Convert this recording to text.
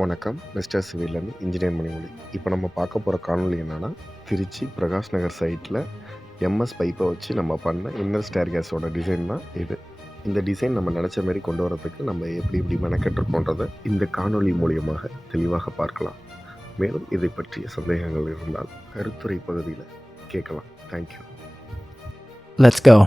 வணக்கம். Mister சிவிலன் engineer மணிமொழி. இப்போ நம்ம பார்க்க போகிற காணொளி என்னென்னா, திருச்சி பிரகாஷ் நகர் சைட்டில் எம்எஸ் பைப்பை வச்சு நம்ம பண்ண இன்னர் ஸ்டேர் கேஸோட டிசைன் தான் இது. இந்த டிசைன் நம்ம நினச்ச மாரி கொண்டு வரதுக்கு நம்ம எப்படி மெனக்கெட்டிருக்கோன்றதை இந்த காணொளி மூலியமாக தெளிவாக பார்க்கலாம். மேலும் இதை பற்றிய சந்தேகங்கள் இருந்தால் கருத்துரை பகுதியில் கேட்கலாம். தேங்க்யூ. Let's go.